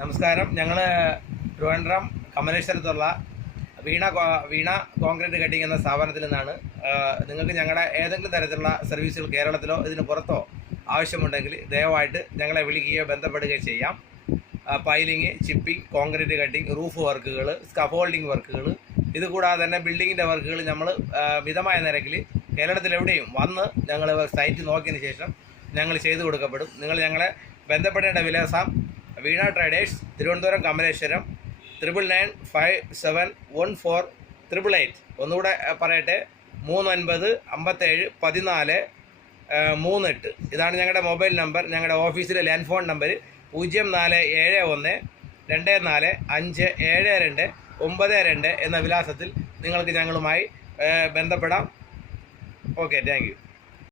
നമസ്കാരം. ഞങ്ങൾ ട്രിവാൻഡ്രം കമലേശ്വരത്തുള്ള വീണ concrete cutting എന്ന സ്ഥാപനത്തിൽ നിന്നാണ്. നിങ്ങൾക്ക് ഞങ്ങളുടെ ഏതെങ്കിലും തരത്തിലുള്ള സർവീസുകൾ കേരളത്തിലോ ഇതിന് പുറത്തോ ആവശ്യമുണ്ടെങ്കിൽ ദയവായിട്ട് ഞങ്ങളെ വിളിക്കുകയോ ബന്ധപ്പെടുകയോ ചെയ്യാം. Piling, chipping, concrete cutting, roof വർക്കുകൾ, സ്കഫോൾഡിങ് വർക്കുകൾ, ഇതുകൂടാതെ തന്നെ ബിൽഡിങ്ങിൻ്റെ വർക്കുകൾ നമ്മൾ മിതമായ നിരക്കിൽ കേരളത്തിലെവിടെയും വന്ന് ഞങ്ങൾ സൈറ്റ് നോക്കിയതിന് ശേഷം ഞങ്ങൾ ചെയ്തു കൊടുക്കപ്പെടും. നിങ്ങൾ ഞങ്ങളെ ബന്ധപ്പെടേണ്ട വിലാസം വീണ ട്രേഡേഴ്സ്, തിരുവനന്തപുരം കമലേശ്വരം, 99571488. ഒന്നുകൂടെ പറയട്ടെ, 39571438. ഇതാണ് ഞങ്ങളുടെ മൊബൈൽ നമ്പർ. ഞങ്ങളുടെ ഓഫീസിലെ ലാൻഡ് ഫോൺ നമ്പർ 047124557292 എന്ന വിലാസത്തിൽ നിങ്ങൾക്ക് ഞങ്ങളുമായി ബന്ധപ്പെടാം. Okay, thank you.